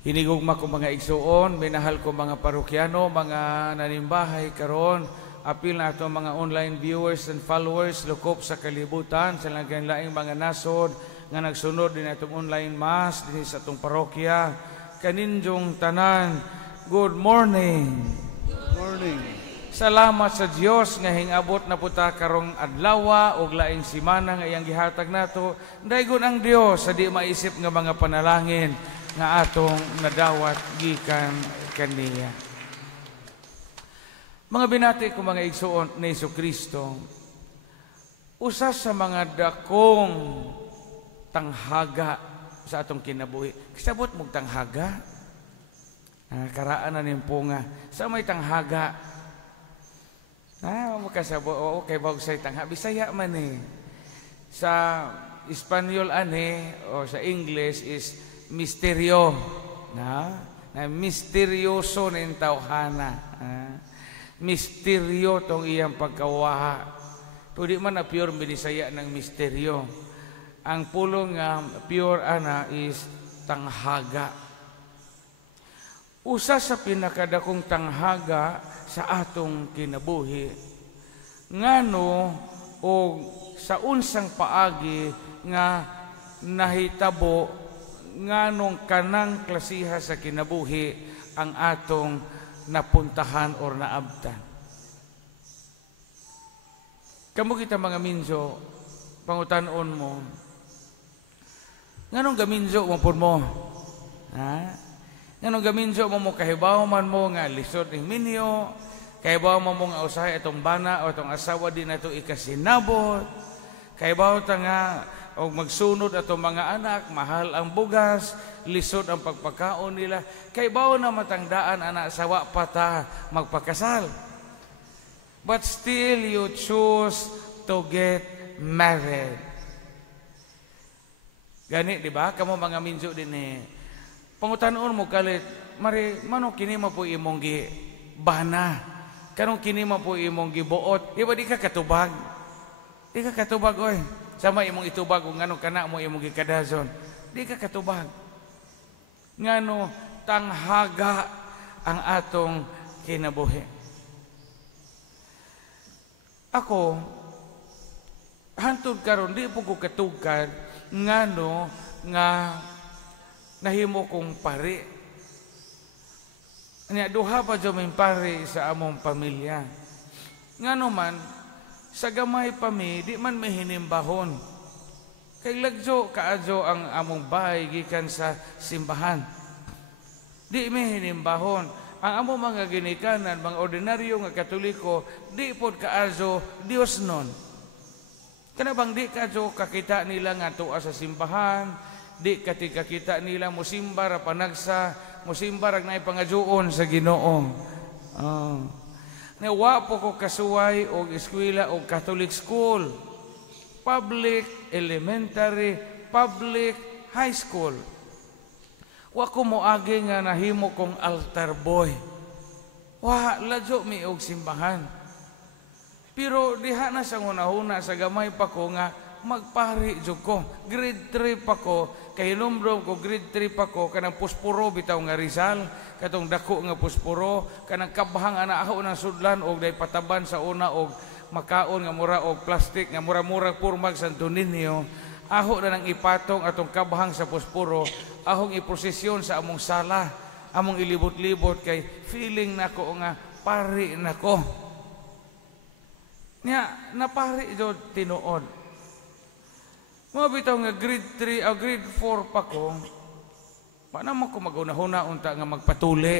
Hinigugma ko mga igsuon, minahal ko mga parokyano, mga nanimbahay karon, apil na ato mga online viewers and followers lukop sa kalibutan, sa laing mga nasod nga nagsunod din atong online mass din sa atong parokya. Kaninjong tanan, good morning. Good morning. Salamat sa Dios nga hingabot na puta karong adlaw og laing semana nga iyang gihatag nato. Daygon ang Dios sa di maisip nga mga panalangin nga atong nadawat gikan kaniya. Mga binati ko mga igsuon ni Jesucristo, usa sa mga dakong tanghaga sa atong kinabuhi. Kasabot mong tanghaga? Karaan na nimpunga. Sa may tanghaga? Makasabot, okay ba sa tanghaga? Bisaya man eh. Sa Espanyol o sa English is misteryo, na misteryoso ng tawhana. Misteryo tong iyang pagkawaha. Pwede man na pure binisaya ng misteryo. Ang pulong pure is tanghaga. Usa sa pinakadakong tanghaga sa atong kinabuhi. Ngano o sa unsang paagi nga nahitabo nganong kanang klasiha sa kinabuhi ang atong napuntahan or naabtan. Kamo kita mga minjo, pangutanon mo, nganong gaminjo mo pud mo? Nganong gaminjo mo kahibaw man mo nga lisod ning minyo, kahibaw mo nga usahay atong bana o atong asawa din nato ikasinabot, kahibaw ta nga o magsunod atong mga anak, mahal ang bugas, lisod ang pagpakaon nila. Kay bao na matangdaan anak sawa pata magpakasal. But still you choose to get married. Gani, di ba? Kamo mga minjo din pangutanon mo kalit, mari, manong kini mo po imong bana. Kanong kini mo po imong gibuot. Iba di ka katubag. Di ka katubag, oy. Sama imong itubag kung ngano kana mo imong gikadazon. Di ka katubag. Ngano tanghaga ang atong kinabuhi. Ako, hantod karon di po ko katugkad ngano nga nahimo kong pari. Nya duha pa jo min pari sa among pamilya. Ngano man sa gamay pa mi, di man may hinimbahon. Kay lagjo kaadyo ang among bahay gikan sa simbahan. Di may hinimbahon. Ang among mga ginikanan, mga ordinaryo nga Katoliko, di pod kaadyo Dios nun. Kanabang di kaadyo kakita nila nga tuwa sa simbahan, di kakita nila musimba ra panagsa, musimba ra na pangadyoon sa Ginoo. Wa po ko kasuway o eskwela o Catholic school, public, elementary, public, high school. Wa ko moagi nga nahimo kong altar boy. Wa, ladyo mi og simbahan. Pero diha na sa una-una sa gamay pa ko nga magpari jud ko. Grade 3 pa ko, kay hinumdum ko grade 3 pa ko, kanang puspuro bitaw nga Rizal, katong dako nga puspuro, kanang kabahang anaaho ng sudlan og day pataban sa una og makaon nga mura og plastic nga mura-mura purmag Santo Niño, aho na nang ipatong atong kabahang sa puspuro, ahong iprosesyon sa among sala, among ilibot-libot kay feeling nako nga pari nako. Nya napari jud tinuod. Mga bitaw nga grade 3 o grade 4 pa ko, paano mo ko mag-unahuna unta nga magpatuli?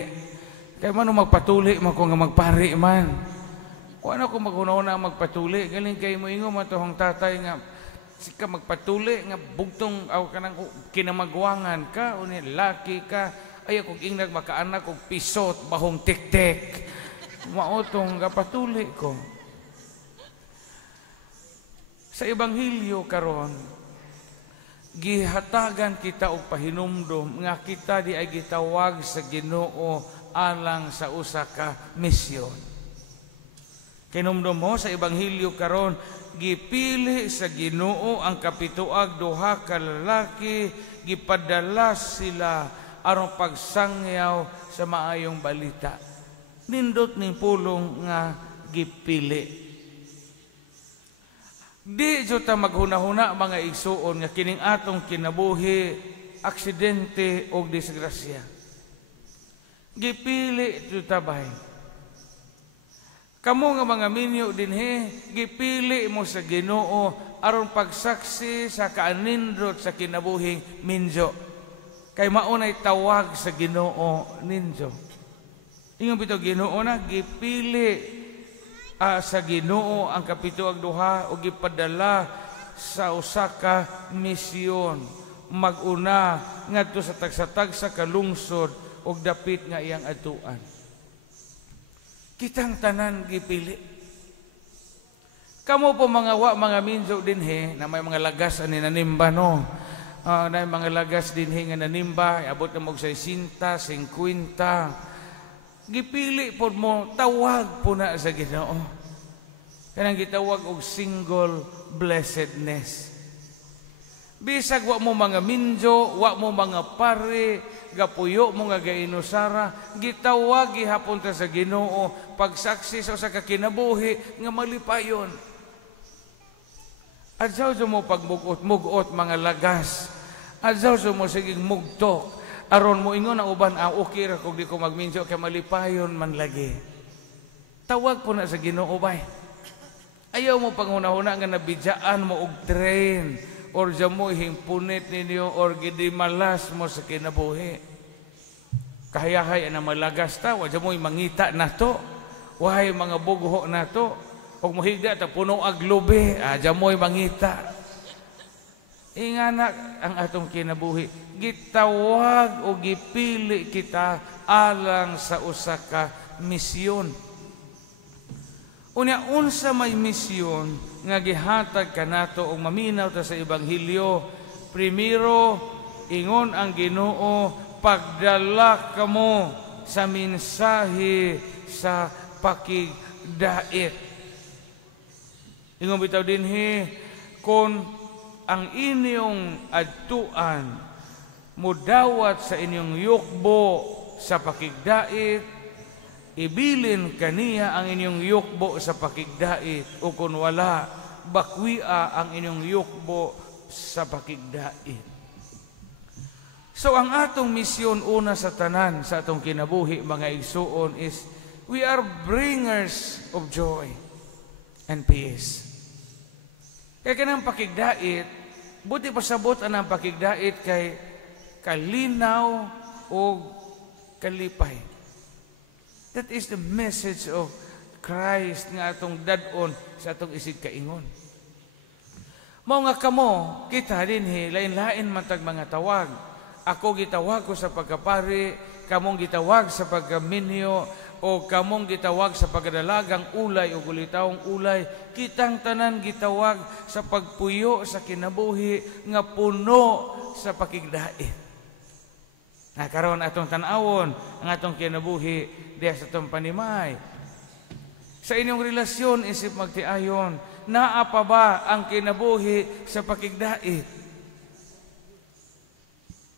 Kaya man magpatuli mo ko nga magpari man. Paano ko mag-unahuna magpatuli? Galing kayo mo ingo matuhong tatay nga sika magpatuli nga bugtong aw kanang kinamagwangan ka o laki ka ay kung ingnag makaanak og pisot bahong tik-tik. Maotong kapatuli ko. Sa Ebanghelyo karon, gihatagan kita og pahinumdom nga kita di ay gitawag sa Ginoo alang sa usa ka misyon. Kinumdum mo sa Ebanghelyo karon, gipili sa Ginoo ang kapituag duha ka lalaki, gipadala sila aron pagsangyaw sa maayong balita. Nindot ning pulong nga gipili. Di jud ta maghuna-huna mga igsuon nga kining atong kinabuhi aksidente o disgrasya. Gipili jud ta bay. Kamo nga mga minyo dinhi, gipili mo sa Ginoo aron pagsaksi sa kaanindot sa kinabuhing minjo. Kay maunay tawag sa Ginoo ninjo. Ingon bitaw Ginoo na gipili sa Ginoo ang kapituag duha o gipadala sa usa ka misyon maguna ngadto sa tagsa-tagsa ka lungsod og dapit nga iyang atuan. Kitang tanan gipili. Kamo po mga minjo dinhi na may mga lagas ani nanimba no. Na mga lagas dinhi nga nanimba abot na mo 60, 50. Gipili po mo, tawag po na sa Ginoo. Kanang gitawag og single blessedness. Bisag wa mo mga minjo, wa mo mga pare, gapuyo mo nga gainusara, gitawag gihapon ta sa Ginoo, pagsaksi sa usa ka kinabuhi nga malipayon. Adsaw mo pagmugot-mugot mga lagas. Adsaw mo sigig mugtok. Aron mo ingon ang uban, okay ra kung di ko magminjo kay malipayon man lagi. Tawag po na sa Ginoo bay. Ayaw mo panghuna-huna nga nabidyaan mo og train or mo himpunit ninyo or gidimalas mo sa kinabuhi. Kahayahay na malagas ta, wa mo mangita na to. Wahay mga bugho na to. Og mohigda ta puno ag lubi, mo mangita. Ingana ang atong kinabuhi, gitawag o gipili kita alang sa usa ka misyon. Unya unsa may misyon nga gihatag kanato og maminaw ta sa ebanghelyo. Primero, ingon ang Ginoo, pagdala kamo sa mensahe sa pakigdait. Ingon bitaw dinhi kun ang inyong adtuan mudawat sa inyong yukbo sa pakigdait, ibilin kaniya ang inyong yukbo sa pakigdait, o kung wala, bakwia ang inyong yukbo sa pakigdait. So ang atong misyon una sa tanan sa atong kinabuhi mga igsuon is we are bringers of joy and peace. Kaya kanang pakigdait, buti pasabot ang pakigdait kay kalinaw o kalipay. That is the message of Christ nga atong dadon sa atong isig kaingon. Mao nga kamo, kita dinhi lain-lain man tag mga tawag. Ako gitawag ko sa pagkapari, kamong gitawag sa pagkaminyo, o kamong gitawag sa pagdalagang ulay o gulitawong ulay. Kitang tanan gitawag sa pagpuyo sa kinabuhi nga puno sa pakigdait. Karon atong tan-awon ang atong kinabuhi diha sa atong panimay. Sa inyong relasyon isip magtiayon, naa pa ba ang kinabuhi sa pakigdait?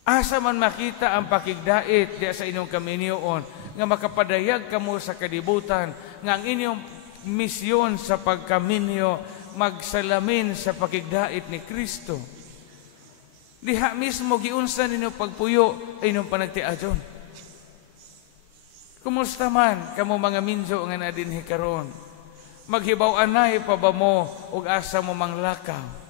Asa man makita ang pakigdait diha sa inyong kaminyoon nga makapadayag kamo sa kalibutan nga ang inyong misyon sa pagkaminyo magsalamin sa pakigdait ni Kristo. Diha mismo giunsa ninyo pagpuyo ay inyong panagtiadyon. Kumusta man kamo mga minjo nga nadinhi karon? Maghibaw-anay pa ba mo ug asa mo manglakaw?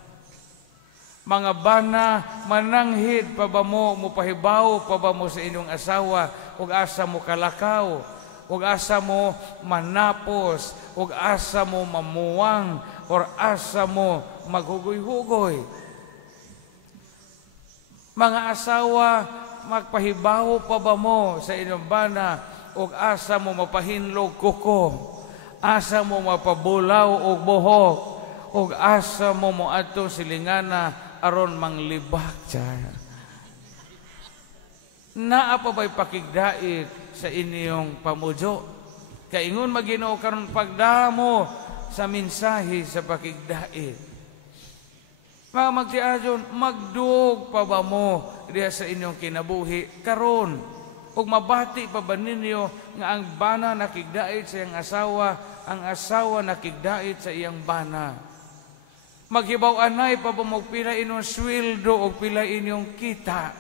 Mga bana, mananghid pa ba mo, mupahibaw pa ba mo sa inyong asawa, ug asa mo kalakaw, ug asa mo manapos, ug asa mo mamuwang, or asa mo maghugoy-hugoy. Mga asawa, magpahibaw pa ba mo sa inyong bana, ug asa mo mapahinlog kuko, asa mo mapabulaw og buhok, ug asa mo moadto silingana aron manglibak siya. Naa pa ba'y pakigdait sa inyong pamudyo? Kaingon mag-Ginoo karon pagdamo sa mensahe sa pakigdait. Mga magtiadyon, magdug pa ba mo diha sa inyong kinabuhi karon? Ug mabati pa ba ninyo nga ang bana nakigdait sa iyang asawa, ang asawa nakigdait sa iyang bana? Maghibaw-anay pa ba mo pila inyong sweldo o pila inyong kita?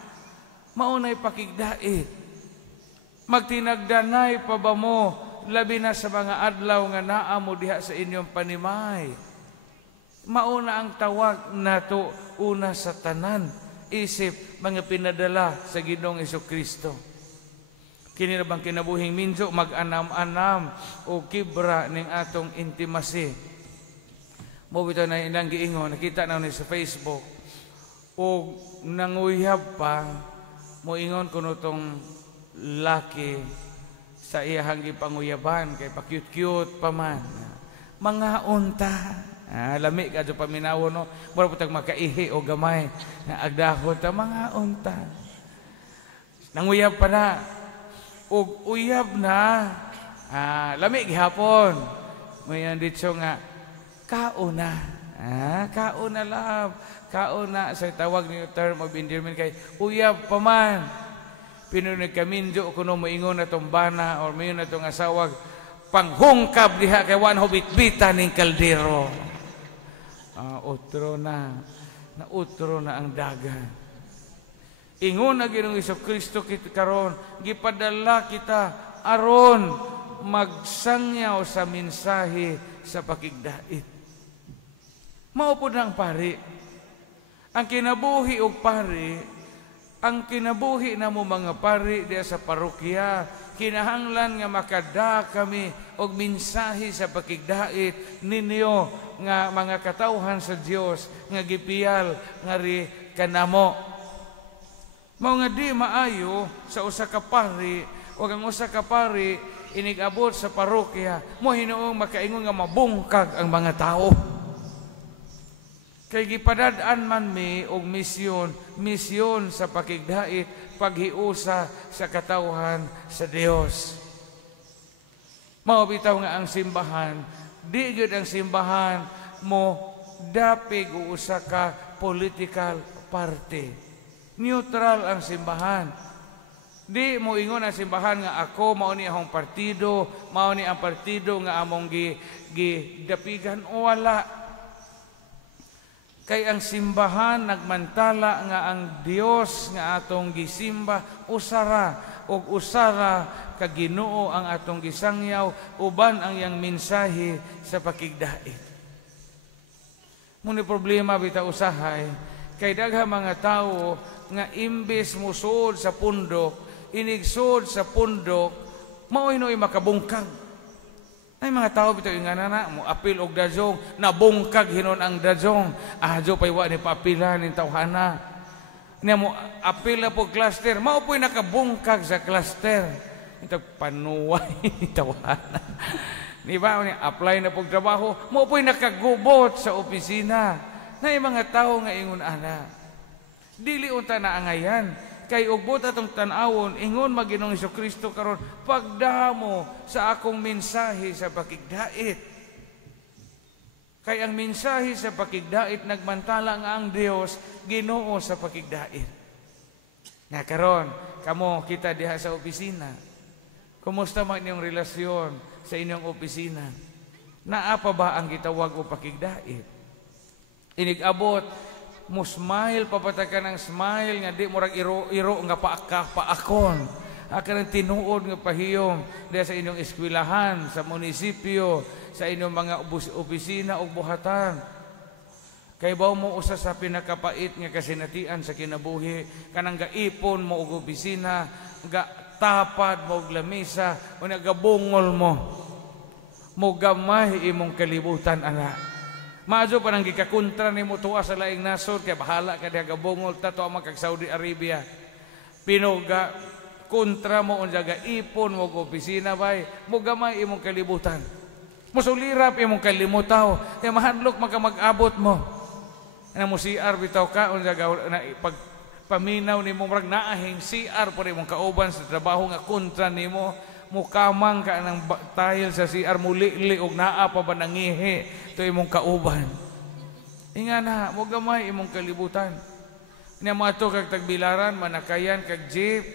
Maunay pakigdait. Magtinagdanay pa ba mo labi na sa mga adlaw nga naa mo diha sa inyong panimay? Mauna ang tawag nato una sa tanan, isip mga pinadala sa Ginoong Hesukristo. Kini na bang kinabuhing minjo mag-anam-anam o kibra ning atong intimacy. Mo bitaw na ilang giingon, nakita na ni sa Facebook. O nanguyab pa, mo ingon kuno tong laki sa iyahang gipanguyaban kay pa-cute-cute pa man. Mga unta. Lami ka dyan paminawo, no? Mura po tag makaihi o gamay na agdahon ta mga unta. Nanguyab pa na. O uyab na. Lami gihapon. Mayan dito nga, kauna. Kauna love. Kauna sa tawag niyo term of endearment kay uyab pa man. Pinunod kaminjo kuno moingon na tong bana or mayon na tong asawag panghungkab diha kay wan hobit-bita ning kaldero. Utro na utro na ang dagan. Ingon na Ginoong Hesukristo kita karon, gipadala kita aron magsangyaw sa mensahe sa pakigdait. Mao pud ang pari. Ang kinabuhi og pari, ang kinabuhi na mo mga pari diya sa parokya, kinahanglan nga makada kami og mensahe sa pakigdait ninyo nga mga katawhan sa Dios nga gipiyal nga ri kanamo. Mao nga di maayo sa usa ka pari o ang usa ka pari inigabot sa parokya mo hinuong makaingon nga mabungkag ang mga tao. Kay gipadad-an man mi og misyon sa pakigdait, paghiusa sa katawhan sa Dios. Mao bitaw nga ang simbahan, di gyud ang simbahan mo dapig usa ka political party. Neutral ang simbahan. Di mo ingon ang simbahan nga ako mao ni akong partido, mao ni ang partido nga among gidapigan o wala. Kay ang simbahan nagmantala nga ang Dios nga atong gisimba usara og usara ka Ginoo ang atong gisangyaw uban ang yang mensahe sa pakigdait. Muni problema bitaw usahay kay daghang mga tawo nga imbes musud sa pundok, inigsud sa pundok, mao inoy makabungkag. Ay mga tao bitaw nga na mo apil og dajong nabungkag hinon ang dajong adyo pay wa ni paapilan ning tawhana niya mo apil na po cluster mao po'y nakabungkag sa cluster ito panuway ni tawhana di ba ni apply na pog trabaho mao po'y nakagubot sa opisina na mga tao nga ingon ana dili unta na angayan kay ugbot atong tan-awon ingon Ginoong Hesukristo karon pagdamo sa akong mensahe sa pakigdait. Kay ang mensahe sa pakigdait nagmantala nga ang Dios Ginoo sa pakigdait. Nga karon kamo kita diha sa opisina. Kumusta man inyong relasyon sa inyong opisina? Naa pa ba ang gitawag o pakigdait? Inigabot mo smile, papatakan ng smile, nga di murag iro nga paakon. Akan ang tinuod nga pahiyom diya sa inyong eskwelahan, sa munisipyo, sa inyong mga opisina o buhatan. Kay baw mo usa sa pinakapait nga kasinatian sa kinabuhi, kanang gaipon mo og opisina, ga tapad mo og lamisa, o nagabungol mo gamay imong kalibutan ana. Maadyo pa nang gikakontra ni mo tuwa sa laing nasod kay bahala ka diha gabungol tato ang kag Saudi Arabia. Pinoga kontra mo unsa ga ipon mo og opisina bay, mo gamay imong kalibutan. Musulirap imong kalimutaw, kay mahadlok mag-abot mo. Ana mo CR bitaw ka unsa ga pag paminaw nimo murag naahing CR pa imong kauban sa trabaho nga kontra nimo. Mukamang ka ng tile sa CR muli og naa pa ba nangihi to imong kauban. Inga na, mo gamay imong kalibutan. Nya mga to kag tagbilaran, manakayan kag jeep,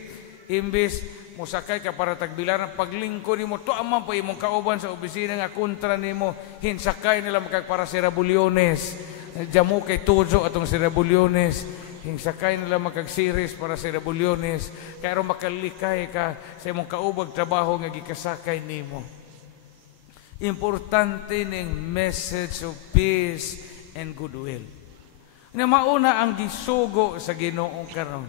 imbis musakay ka para tagbilaran, paglingko nimo to aman pa imong kauban sa opisina nga kontra nimo, hinsakay nila makag para Sirabulyones. Jamo kay tujo atong Sirabulyones. Hinsakay nila makag-series para Sirabulyones. Kaya makalikay ka sa imong kaubag trabaho nga gikasakay nimo. Importante ning message of peace and goodwill. Na mauna ang gisugo sa Ginoo karon.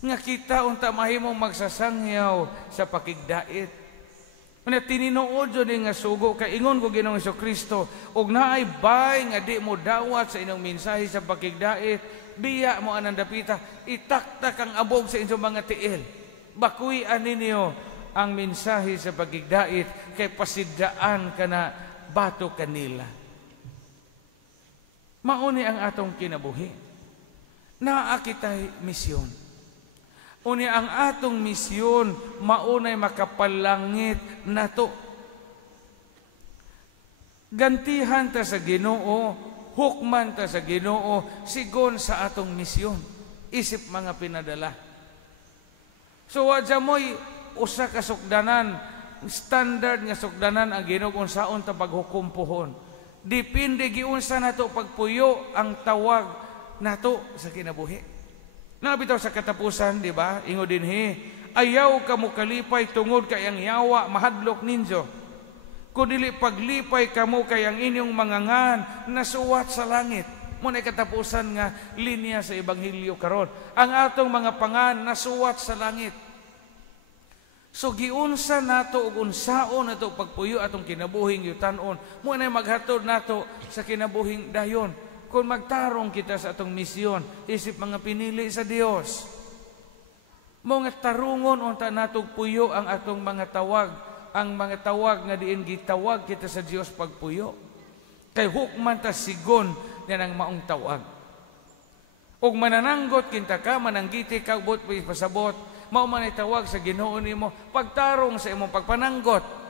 Nga kita unta mahimong magsasangyaw sa pakigdait. Una tininuod yun nga sugo kay ingon ko Ginoong Jesucristo og naay bay nga di mo dawat sa inyong mensahe sa pakigdait, biya mo anang dapita, itaktak ang abog sa inyong mga tiil. Bakuyan ninyo ang mensahe sa pakigdait kay pasidaan ka na bato kanila. Mauni ang atong kinabuhi. Naa kitay misyon. Uni ang atong misyon, maunay makapalangit nato. Gantihan ta sa Ginoo, hukman ta sa Ginoo, sigon sa atong misyon. Isip mga pinadala. So wadya mo'y usa ka sukdanan, standard nga sukdanan ang Ginoo kung saon ta paghukumpuhon. Dipindi giunsa nato pagpuyo ang tawag nato sa kinabuhi. Nabitaw sa katapusan, di ba? Ingo dinhi, ayaw ka mo kalipay tungod kay ang yawa mahadlok ninyo. Kundili paglipay kamo kay ang inyong mangangan nasuwat sa langit. Muna katapusan nga linya sa Ebanghelyo karon. Ang atong mga pangan nasuwat sa langit. So giunsa nato ug unsaon nato pagpuyo atong kinabuhing yutan-on. Muna maghatod nato sa kinabuhing dayon. Kung magtarong kita sa atong misyon, isip mga pinili sa Dios. Mga tarungon unta natong puyo ang atong mga tawag, ang mga tawag nga diin gitawag kita sa Dios pagpuyo. Kay hukman ta sigon yan ang maong tawag. Og manananggot kinta ka, mananggiti ka, but pasabot, mao man tawag sa Ginoo nimo, pagtarong sa imong pagpananggot.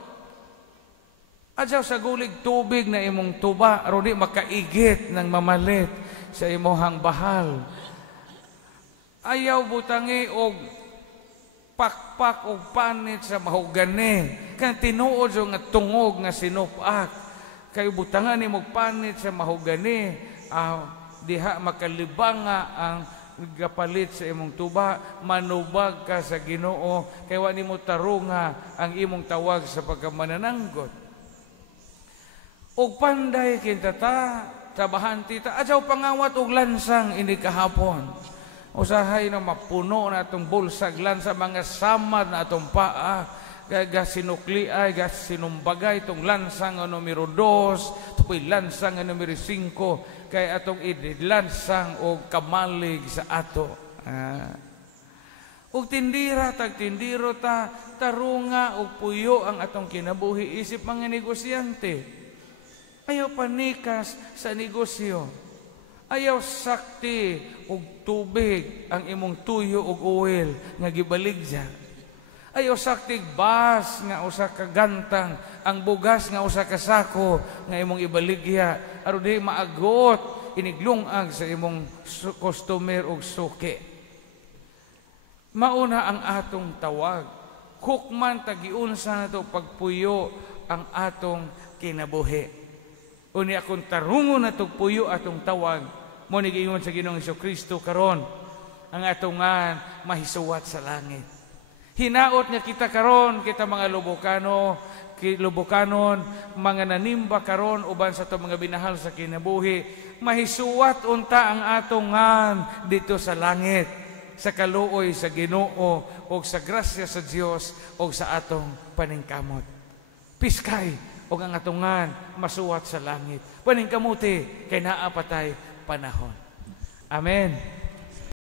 Adyaw sa gulig tubig na imong tuba, aron di makaigit ng mamalit sa imong bahal. Ayaw butangi og pakpak og panit sa mahugani. Kang tinuod so nga tungog nga sinupak. Kay butangan imong panit sa mahugani, diha makalibanga ang gapalit sa imong tuba, manubag ka sa Ginoo, kay wa nimo tarunga ang imong tawag sa pagkamanananggot. Og panday kinta ta, trabahan tita, adyaw pangawat og lansang ini kahapon. Usahay na mapuno na itong bulsag lansang, mga samad na itong paa, ga sinukli ay, ga sinumbagay itong lansang numero 2, tupoy lansang numero 5, kay atong idlansang og kamalig sa ato. Og tindira, tagtindiro ta, tarunga og puyo ang atong kinabuhi, isip mga negosyante. Ayaw panikas sa negosyo. Ayaw sakti og tubig ang imong tuyo og oil nga gibaligya. Ayaw sakti bas nga usa ka gantang, ang bugas nga usa ka sako nga imong ibaligya aron di maagot iniglungag sa imong customer og suki. Mauna ang atong tawag. Hukman tagiunsa nato pagpuyo ang atong kinabuhi. Uni akong tarungon na puyo atong tawag, mo nigingon sa Ginoong Jesucristo karon, ang atongan mahisuwat sa langit. Hinaot nga kita karon, kita mga Lubukanon, mga nanimba karon, uban sa itong mga binahal sa kinabuhi, mahisuwat unta ang atongan dito sa langit, sa kaluoy sa Ginoo, o sa grasya sa Dios, o sa atong paningkamot. Piskay, o ang atungan masuwat sa langit. Paningkamuti, kay naapatay panahon. Amen.